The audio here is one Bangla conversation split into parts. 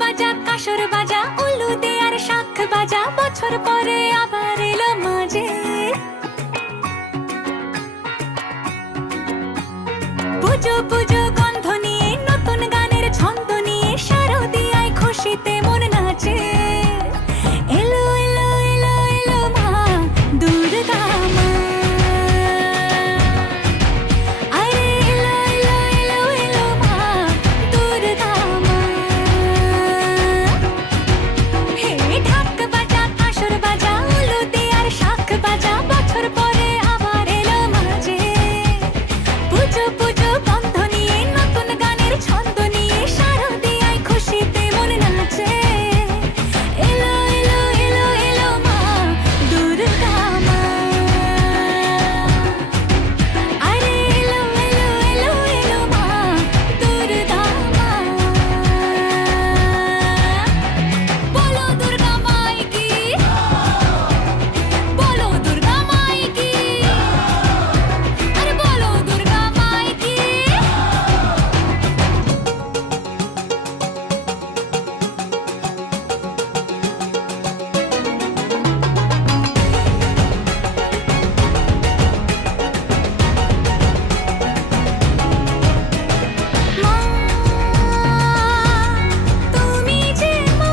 বাজা কাসর বাজা উলু দে আর শাখ বাজা বছর পরে আবার এলো মাঝে পুজো পুজো গন্ধ নিয়ে নতুন গানের ছন্দ নিয়ে শারদিয়ায় খুশিতে মন নাচে এলো এলো এলো এলো মা দুর্গা মা আরে এলো এলো এলো এলো মা দুর্গা মা হে ঢাক বাজা কাসর বাজা উলু দে আর শাখ বাজা বছর পরে আবার এলো মাঝে পুজো পুজো গন্ধ নিয়ে নতুন গানের ছন্দ নিয়ে শারদিয়ায় খুশিতে মন নাচে এলো এলো এলো এলো মা দুর্গা মা আরে এলো এলো এলো এলো মা দুর্গা মা বলো দুর্গা মাই কি বলো দুর্গা মাই কি আরে বলো দুর্গা মাই কি মা তুমি যে মা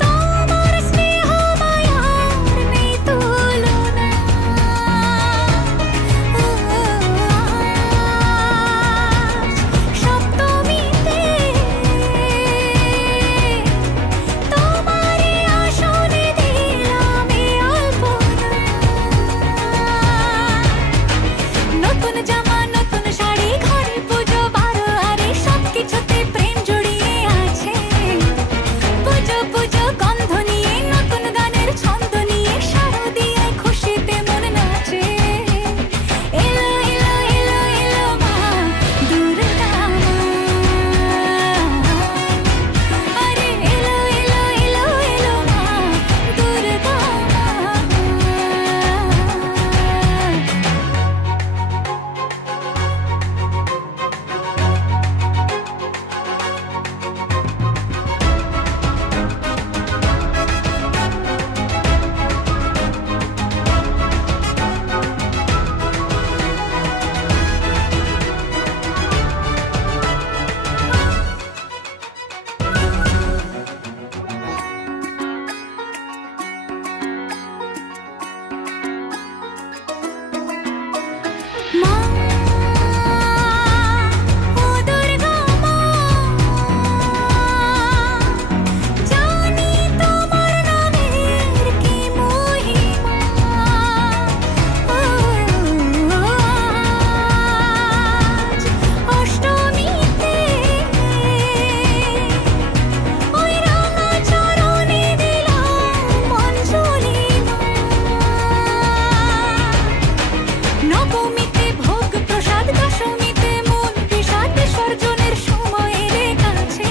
তোমার স্নেহ মায়ার নেই তুলনা সপ্তমীতে তোমারই আসনে দিলাম এই অল্পনা নতুন জামা নতুন শাড়ি ঘরে পুজো বারো আরে সবকিছুতে প্রেম জড়িয়ে আছে পুজো পুজো গন্ধ নিয়ে নতুন গানের ছন্দ নিয়ে শারদিয়ায় খুশিতে মন নাচে এলো এলো এলো এলো মা দুর্গা মা আরে এলো এলো এলো এলো মা দুর্গা মা মা ও দুর্গা মা জানি তোমার নামের কি মহিমা আজ অষ্টমীতে ওই রাঙা চরণে দিলাম অঞ্জলি মা নবমীতে ভোগ প্রসাদ দশমীতে মন বিষাদ বিসর্জনের সময় এলে কাছে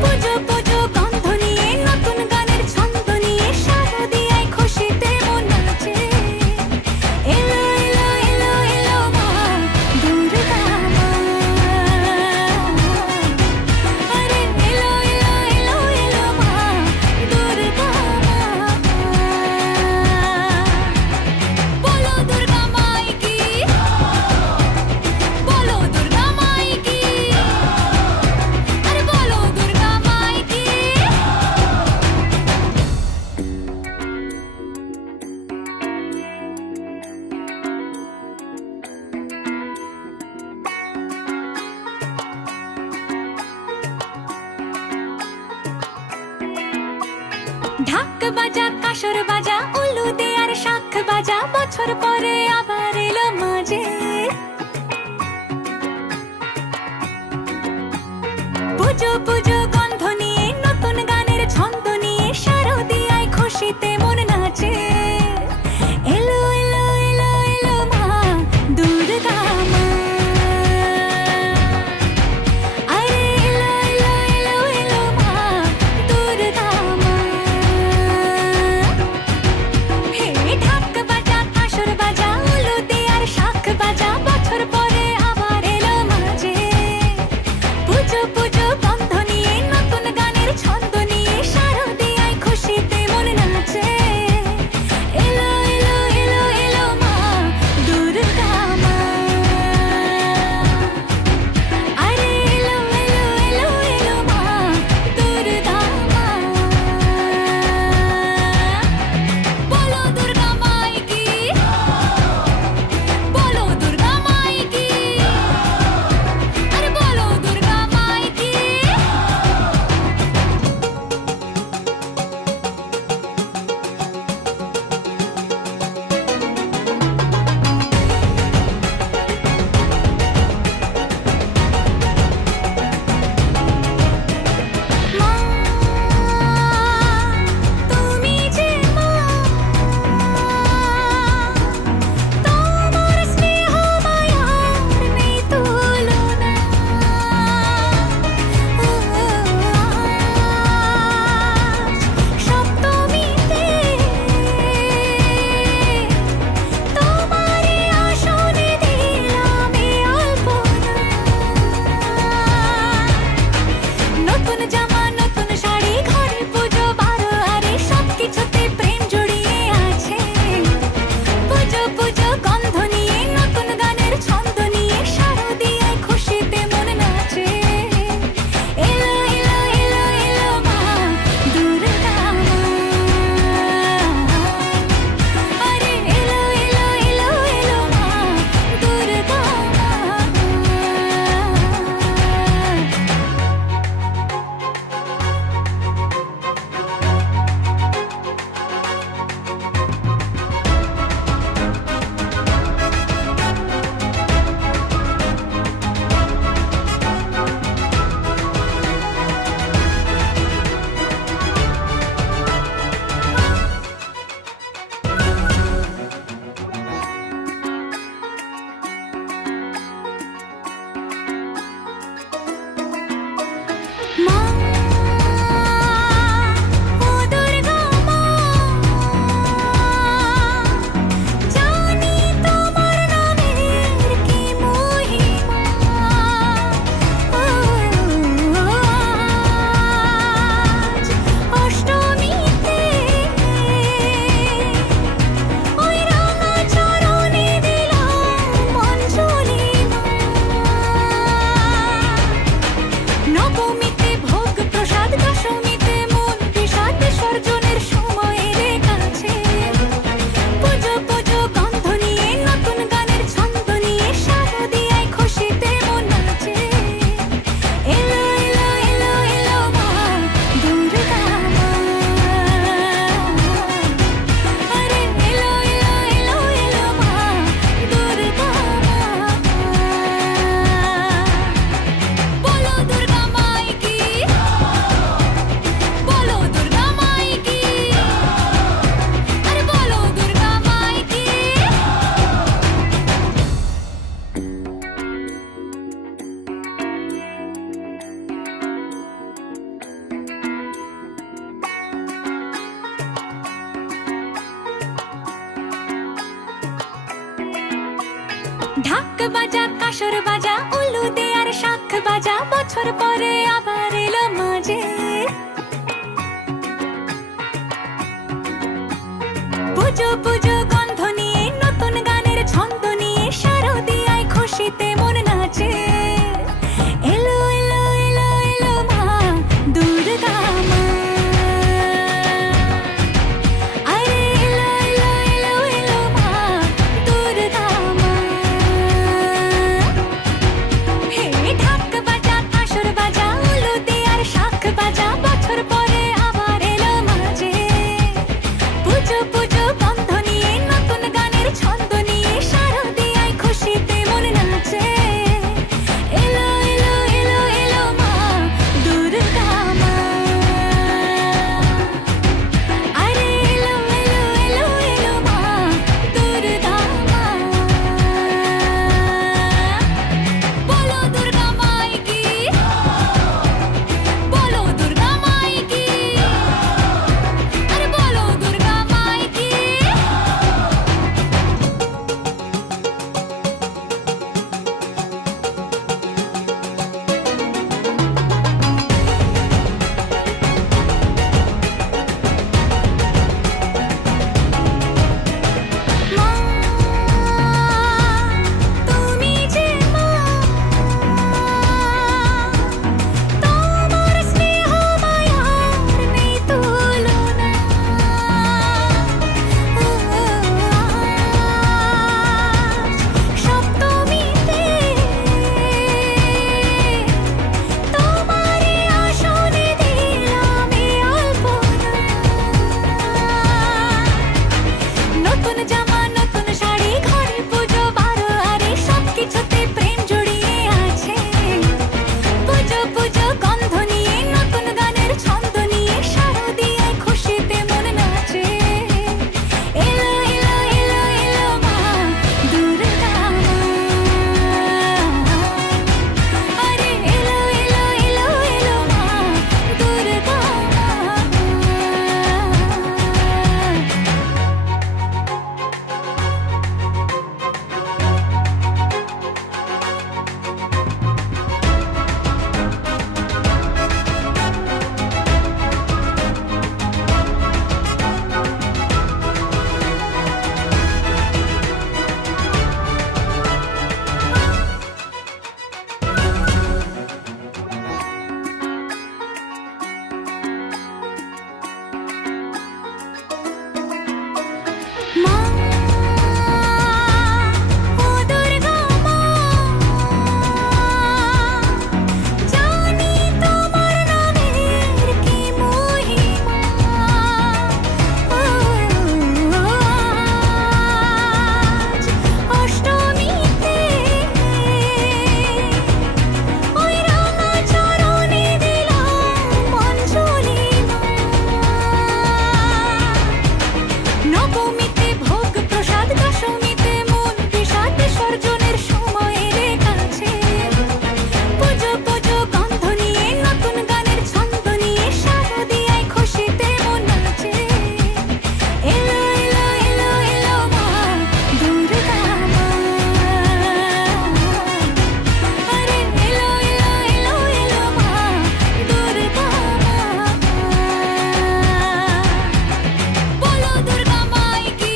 পুজো পুজো গন্ধ নিয়ে নতুন গানের ছন্দ নিয়ে শারদিয়ায় খুশিতে মন নাচে এলো এলো এলো এলো মা দুর্গা মা আরে এলো এলো এলো এলো মা দুর্গা মা বলো দুর্গা মাই কি বলো দুর্গা মাই কি আরে বলো দুর্গা মাই কি ঢাক বাজা কাসর বাজা উলু দে আর শাখ বাজা বছর পরে আবার এলো মাঝে পুজো পুজো গন্ধ নিয়ে নতুন গানের ছন্দ নিয়ে শারদিয়ায় খুশিতে মন নাচে এলো এলো এলো এলো মা দুর্গা মা আরে এলো এলো এলো এলো মা দুর্গা মা হে ঢাক বাজা কাসর বাজা উলু দে আর শাখ বাজা বছর পরে আবার এলো মাঝে ঢাক বাজা কাসর বাজা উলু দে আর শাখ বাজা বছর পরে আবার এলো মাঝে পুজো পুজো গন্ধ নিয়ে নতুন গানের ছন্দ নিয়ে শারদিয়ায় খুশিতে মন নাচে এলো এলো এলো এলো মা দুর্গা মা আরে এলো এলো এলো এলো মা দুর্গা মা হে ঢাক বাজা কাসর বাজা উলু দে আর শাখ বাজা বছর পরে আবার এলো মাঝে পুজো পুজো গন্ধ নিয়ে নতুন গানের ছন্দ নিয়ে শারদিয়ায় খুশিতে মন নাচে এলো এলো এলো এলো মা দুর্গা মা আরে এলো এলো এলো এলো মা দুর্গা মা বলো দুর্গা মাই কি বলো দুর্গা মাই কি আরে বলো দুর্গা মাই কি মা তুমি যে মা তোমার স্নেহ মায়ার নেই তুলনা সপ্তমীতে তোমারে আসনে দিলাম এই অল্পনা নতুন জামা নতুন শাড়ি ঘরে পুজো বারো আরে সবকিছুতে প্রেম জড়িয়ে আছে পুজো পুজো গন্ধ নিয়ে নতুন গানের ছন্দ নিয়ে শারদিয়ায় খুশিতে মন নাচে এলো এলো এলো এলো মা দুর্গা মা আরে এলো এলো এলো এলো মা দুর্গা মা মা ও দুর্গা মা জানি তোমার নামের কি মহিমা আজ অষ্টমীতে ওই রাঙা চরণে দিলাম অঞ্জলি মা নবমীতে ভোগ প্রসাদ দশমীতে মন বিষাদ বিসর্জনের সময় এলে কাছে পুজো পুজো গন্ধ নিয়ে নতুন গানের ছন্দ নিয়ে শারদিয়ায় খুশিতে মন নাচে এলো এলো এলো এলো মা দুর্গা মা আরে এলো এলো এলো এলো মা দুর্গা মা বলো দুর্গা মাই কি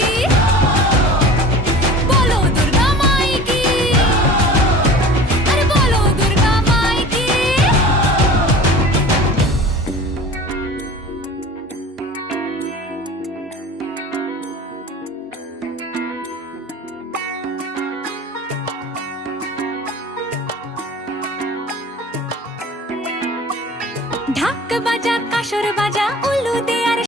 বলো দুর্গা মাই কি আরে বলো দুর্গা মাই কি ঢাক বাজা কাসর বাজা উলু দে